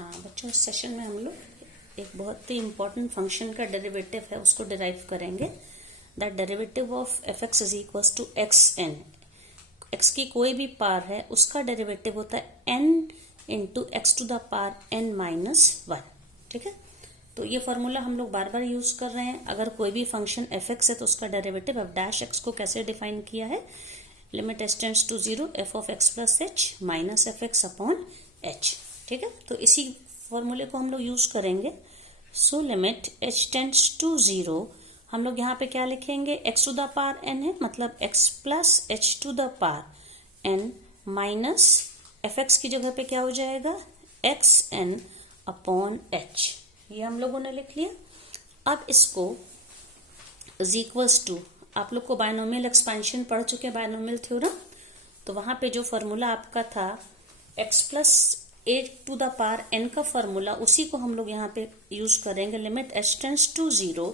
हाँ बच्चों, इस सेशन में हम लोग एक बहुत ही इम्पोर्टेंट फंक्शन का डेरिवेटिव है उसको डिराइव करेंगे। That derivative of f x is equals to x n. X की कोई भी पार है उसका डेरिवेटिव होता है n into x to the power n minus one. ठीक है, तो ये फॉर्मूला हम लोग बार बार यूज कर रहे हैं। अगर कोई भी फंक्शन एफ एक्स है तो उसका डेरिवेटिव एफ डैश एक्स को कैसे डिफाइन किया है, limit h tends to zero f of x plus h minus f x upon h. ठीक है, तो इसी फॉर्मूले को हम लोग यूज करेंगे। So limit h tends to zero, हम लोग यहाँ पे क्या लिखेंगे, x to the power n है, मतलब x plus h to the power n minus f x की जगह पे क्या हो जाएगा, एक्स एन अपॉन एच। ये हम लोगों ने लिख लिया। अब इसको इज इक्वल्स टू, आप लोग को बायनोमियल एक्सपेंशन पढ़ चुके हैं, बायनोमियल थ्योरम, तो वहां पे जो फॉर्मूला आपका था x plus a to the power n का फॉर्मूला, उसी को हम लोग यहाँ पे यूज करेंगे। Limit h tends to zero,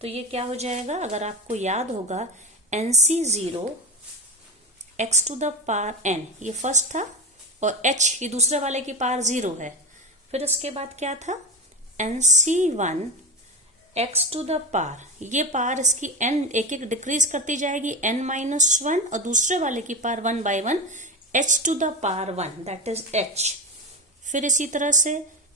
तो ये क्या हो जाएगा, अगर आपको याद होगा n C zero x to the power n ये फर्स्ट था और एच ये दूसरे वाले की पावर जीरो है। फिर उसके बाद क्या था n C one x to the power, ये पार इसकी एन एक एक डिक्रीज करती जाएगी एन माइनस वन, और दूसरे वाले की power one by one h to the power one, that is h. फिर इसी तरह से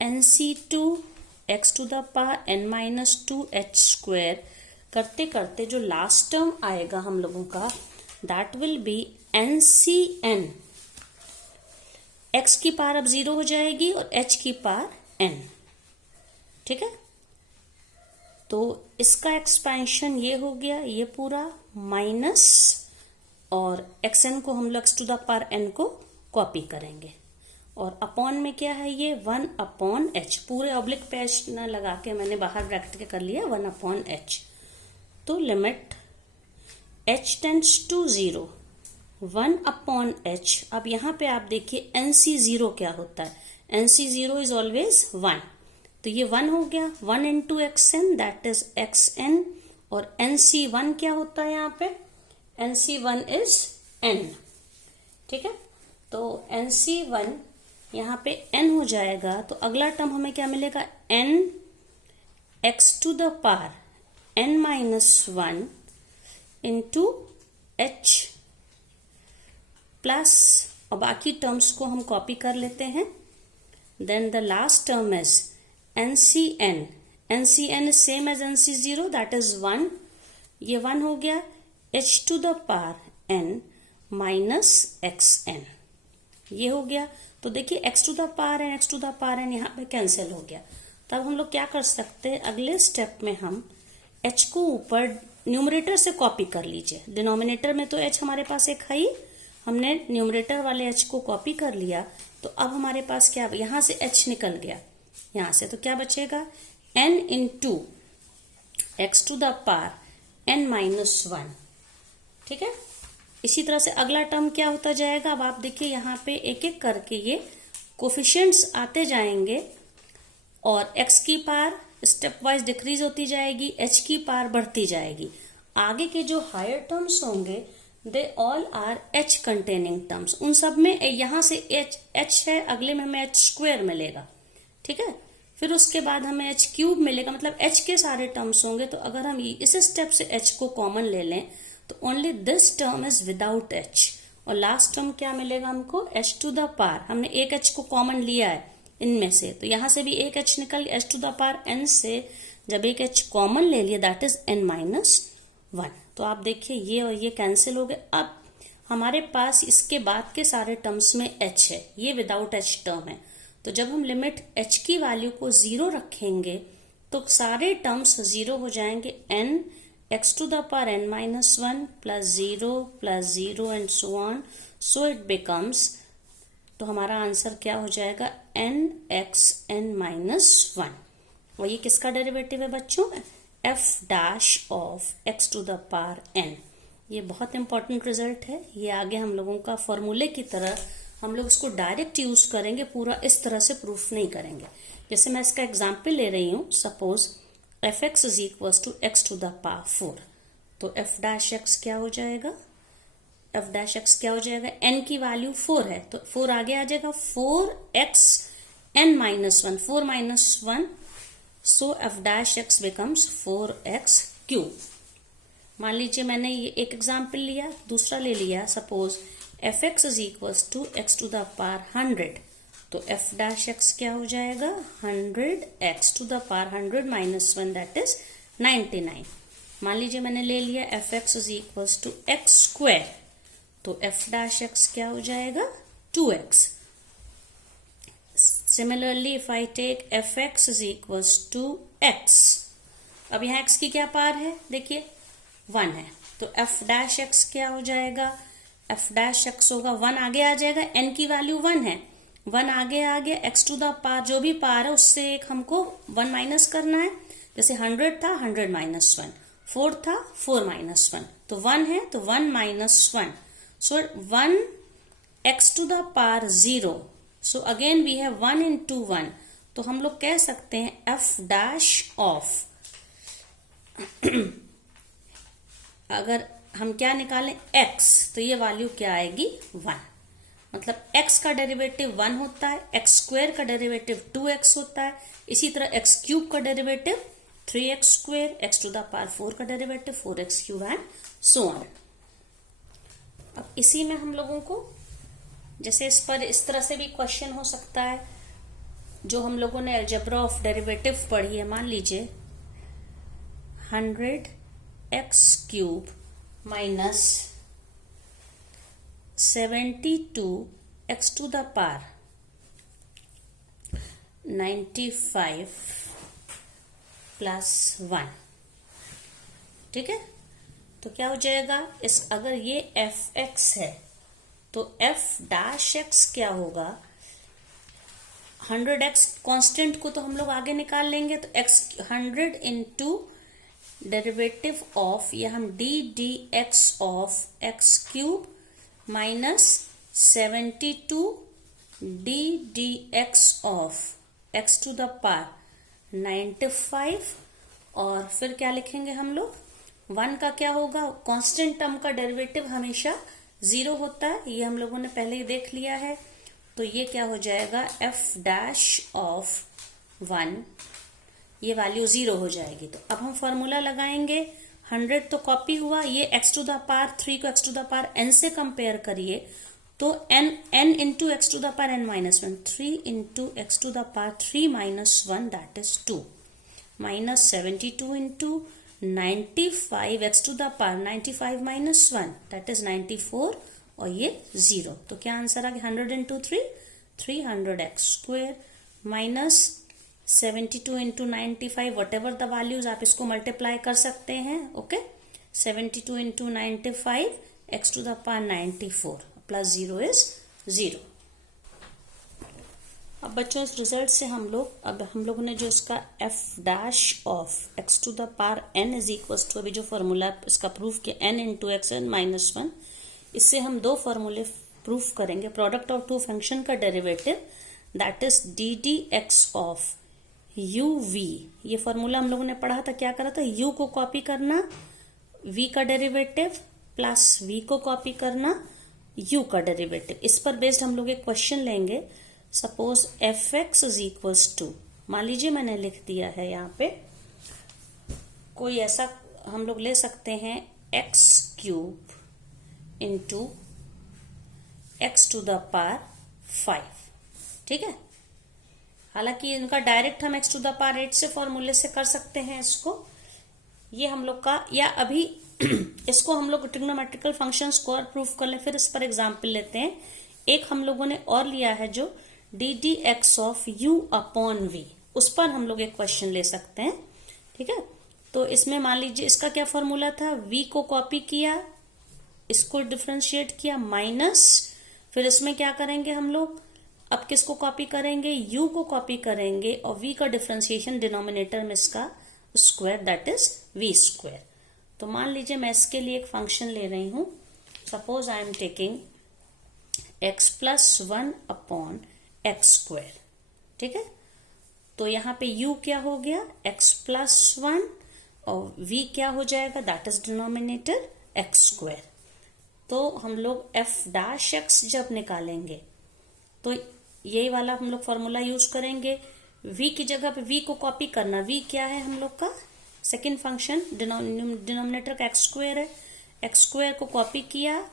n C two x to the power n minus two h square करते करते जो लास्ट टर्म आएगा हम लोगों का, that will be n C n. X की पार अब जीरो हो जाएगी और एच की पार एन। ठीक है, तो इसका एक्सपेंशन ये हो गया, ये पूरा माइनस, और एक्स एन को हम लोग x to the power n को कॉपी करेंगे, और अपॉन में क्या है ये वन अपॉन एच, पूरे ऑब्लिक पे एच ना लगा के मैंने बाहर ब्रैकेट के कर लिया वन अपॉन एच। तो limit h tends to zero one upon h. अब यहाँ पे आप देखिए एन सी जीरो क्या होता है, n C zero is always one, तो ये वन हो गया, one into x n that is x n, और एन सी वन क्या होता है यहाँ पे, n C one is n. ठीक है, तो एन सी वन यहाँ पे एन हो जाएगा, तो अगला टर्म हमें क्या मिलेगा, n x to the power n minus one into h plus, और बाकी टर्म्स को हम कॉपी कर लेते हैं। Then the last term is n C n, n C n is same as n C zero that is one, ये one हो गया, h to the power n minus x n, ये हो गया। तो देखिए x to the power n x to the power N यहाँ पे कैंसिल हो गया। तब हम लोग क्या कर सकते हैं, अगले स्टेप में हम एच को ऊपर न्यूमरेटर से कॉपी कर लीजिए। डिनोमिनेटर में तो एच हमारे पास एक है ही, हमने न्यूमरेटर वाले एच को कॉपी कर लिया, तो अब हमारे पास क्या, यहां से एच निकल गया यहां से, तो क्या बचेगा n into x to the power n minus one. ठीक है, इसी तरह से अगला टर्म क्या होता जाएगा, अब आप देखिए यहाँ पे एक एक करके ये कोफिशिएंट्स आते जाएंगे, और x की पार स्टेप वाइज डिक्रीज होती जाएगी, h की पार बढ़ती जाएगी। आगे के जो हायर टर्म्स होंगे they all are h containing terms, उन सब में यहाँ से h है, अगले में हमें h स्क्वायर मिलेगा। ठीक है, फिर उसके बाद हमें h क्यूब मिलेगा, मतलब h के सारे टर्म्स होंगे। तो अगर हम इस स्टेप से h को कॉमन ले लें तो only this term is without h, और लास्ट टर्म क्या मिलेगा हमको, h टू द पावर, हमने एक h को कॉमन लिया है इनमें से, तो यहां से भी एक h निकल, h to the power n से जब एक h कॉमन ले लिया that is n minus one. तो आप देखिए ये और ये कैंसिल हो गए। अब हमारे पास इसके बाद के सारे टर्म्स में h है, ये विदाउट h टर्म है, तो जब हम लिमिट h की वैल्यू को जीरो रखेंगे तो सारे टर्म्स जीरो हो जाएंगे, n x to the power n minus one plus zero and so on, so it becomes, तो हमारा आंसर क्या हो जाएगा n x n minus one. और ये किसका डेरिवेटिव है बच्चों, f dash of x to the power n. ये बहुत इंपॉर्टेंट रिजल्ट है, ये आगे हम लोगों का फॉर्मूले की तरह हम लोग इसको डायरेक्ट यूज करेंगे, पूरा इस तरह से प्रूफ नहीं करेंगे। जैसे मैं इसका एग्जाम्पल ले रही हूं, suppose f x is equal to x to the power four, तो एफ डैश एक्स क्या हो जाएगा, एफ डैश एक्स क्या हो जाएगा, एन की वैल्यू 4 है तो 4 आगे आ जाएगा, 4x n minus 1, 4 minus 1, so f dash x becomes 4x cube. मान लीजिए मैंने ये एक एग्जाम्पल लिया, दूसरा ले लिया, suppose f x is equals to x to the power 100, तो एफ डैश एक्स क्या हो जाएगा 100 x to the power 100 minus 1 that is 99। मान लीजिए मैंने ले लिया f x is equals to x square, तो एफ डैश एक्स क्या हो जाएगा 2x। Similarly if I take f x is equals to x, अब यहाँ x की क्या पावर है, देखिए 1 है, तो एफ डैश एक्स क्या हो जाएगा, एफ डैश एक्स होगा 1 आगे आ जाएगा, n की वैल्यू 1 है, 1 आगे आ गया, x टू द पावर जो भी पावर है उससे एक हमको 1 माइनस करना है, जैसे 100 था 100 माइनस 1, 4 था 4 माइनस 1, तो 1 है तो 1 minus 1, so 1 x to the power 0, so again we have 1 into 1, तो हम लोग कह सकते हैं f डैश ऑफ अगर हम क्या निकालें x, तो ये वैल्यू क्या आएगी 1, मतलब x का डेरिवेटिव 1 होता है, x स्क्वायर का डेरिवेटिव 2x होता है, इसी तरह x क्यूब का derivative 3x square, x to the power 4 का derivative 4x cube and so on. अब इसी में हम लोगों को जैसे इस पर इस तरह से भी क्वेश्चन हो सकता है, जो हम लोगों ने अलजेब्रा ऑफ डेरिवेटिव पढ़ी है, मान लीजिए 100x cube minus 72x to the power 95 plus 1, ठीक है, तो क्या हो जाएगा, इस अगर ये एफ एक्स है तो एफ डैश एक्स क्या होगा, 100x कांस्टेंट को तो हम लोग आगे निकाल लेंगे, तो x 100 इंटू डेरिवेटिव ऑफ ये हम D x of x cube minus 72 D x of x to the power 95, और फिर क्या लिखेंगे हम लोग, 1 का क्या होगा, कांस्टेंट टर्म का डेरिवेटिव हमेशा 0 होता है, ये हम लोगों ने पहले ही देख लिया है, तो ये क्या हो जाएगा f डैश ऑफ 1, ये वैल्यू 0 हो जाएगी। तो अब हम फॉर्मूला लगाएंगे, 100 तो कॉपी हुआ, ये x टू द पावर 3 को x to the power n से कंपेयर करिए, तो n into x to the power n minus 1, 3 into x to the power 3 minus 1 that is 2, minus 72 into 95 x to the power 95 minus 1 that is 94, और ये 0, तो क्या answer आ गया 100 into 300 x square minus 72 into 95 whatever the values, आप इसको multiply कर सकते हैं, okay, 72 into 95 x to the power 94 plus 0 is 0। अब बच्चों इस रिजल्ट से हम लोगों ने जो इसका f dash of x to the power n is equals to, अभी जो फॉर्मूला इसका प्रूफ किया n into x n minus 1, इससे हम दो फॉर्मूले प्रूफ करेंगे, प्रोडक्ट ऑफ टू फंक्शन का derivative that is d d x of u v, ये फॉर्मूला हम लोगों ने पढ़ा था, क्या करा था, u को कॉपी करना v का डेरिवेटिव प्लस v को कॉपी करना u का डेरिवेटिव, इस पर बेस्ड हम लोग एक क्वेश्चन लेंगे, suppose f x is equals to, मान लीजिए मैंने लिख दिया है यहाँ पे, कोई ऐसा हम लोग ले सकते हैं x cube into x to the power 5, ठीक है, हालांकि इनका डायरेक्ट हम एक्स टू द पावर 8 से फॉर्मूले से कर सकते हैं इसको, ये हम लोग का, या अभी इसको हम लोग ट्रिग्नोमेट्रिकल फंक्शंस को और प्रूफ कर ले, फिर इस पर एग्जाम्पल लेते हैं। एक हम लोगों ने और लिया है जो d d x of u upon v, उस पर हम लोग एक क्वेश्चन ले सकते हैं, ठीक है। तो इसमें मान लीजिए इसका क्या फॉर्मूला था, v को कॉपी किया, इसको डिफ्रेंशिएट किया माइनस, फिर इसमें क्या करेंगे हम लोग, अब किसको कॉपी करेंगे, u को कॉपी करेंगे, और v का डिफ्रेंशिएशन डिनोमिनेटर में इसका square that is v square. तो मान लीजिए मैं इसके लिए एक फंक्शन ले रही हूं, suppose I am taking x plus 1 upon x square, ठीक है। तो यहाँ पे u क्या हो गया x प्लस 1 और v क्या हो जाएगा that is denominator x square. तो हम लोग f डैश एक्स जब निकालेंगे तो यही वाला हम लोग फॉर्मूला यूज करेंगे। v की जगह पे v को कॉपी करना। v क्या है हम लोग का सेकेंड फंक्शन, डिनोमिनेटर का एक्स स्क्वायर है। एक्स स्क्वायर को कॉपी किया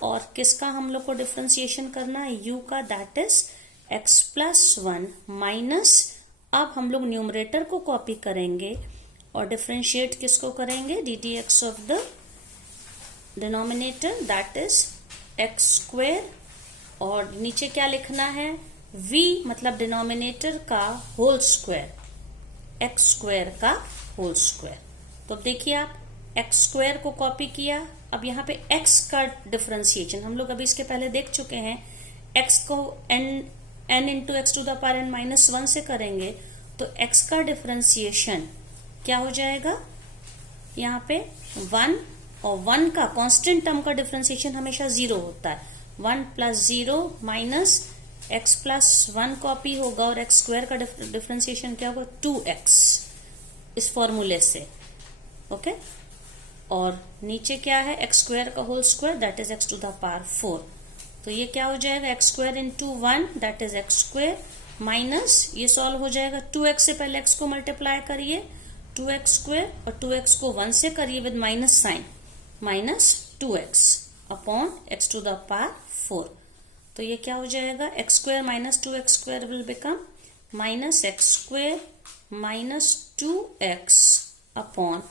और किसका हम लोग को डिफ्रेंसिएशन करना है, u का, that is x plus 1 minus, अब हम लोग न्यूमरेटर को कॉपी करेंगे और डिफ्रेंशिएट किसको करेंगे, D T x of the denominator that is x square, और नीचे क्या लिखना है, v मतलब डिनोमिनेटर का होल स्क्वायर, एक्स स्क्वायर का होल स्क्वायर। तो अब देखिए आप, एक्स स्क्वायर को कॉपी किया, अब यहाँ पे x का डिफरेंशिएशन हम लोग अभी इसके पहले देख चुके हैं, x को n into x to the power n minus 1 से करेंगे तो x का डिफरेंशिएशन क्या हो जाएगा, यहाँ पे 1, और 1 का कांस्टेंट टर्म का डिफरेंशिएशन हमेशा 0 होता है। 1 plus 0 minus x plus 1 copy होगा और x स्क्वायर का डिफरेंशिएशन क्या होगा, 2x, इस फॉर्मूले से। ओके, और नीचे क्या है, एक्स स्क्वायर का whole square that is x to the power 4। तो ये क्या हो जाएगा, x square into 1 that is x square minus, ये सॉल्व हो जाएगा 2x से पहले x को मल्टीप्लाई करिए 2x स्क्वायर और 2x को 1 से करिए with minus sign, minus 2x upon x to the power 4। तो ये क्या हो जाएगा, x square minus 2x square will become minus x square minus 2x upon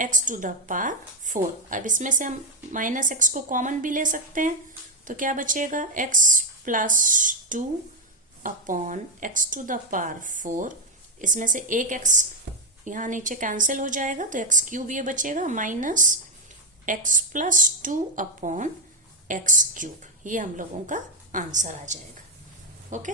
x to the power 4। अब इसमें से हम माइनस एक्स को कॉमन भी ले सकते हैं, तो क्या बचेगा, x plus 2 upon x to the power 4, इसमें से एक x यहाँ नीचे कैंसिल हो जाएगा तो एक्स क्यूब ये बचेगा, minus x plus 2 upon x cube, ये हम लोगों का आंसर आ जाएगा। ओके।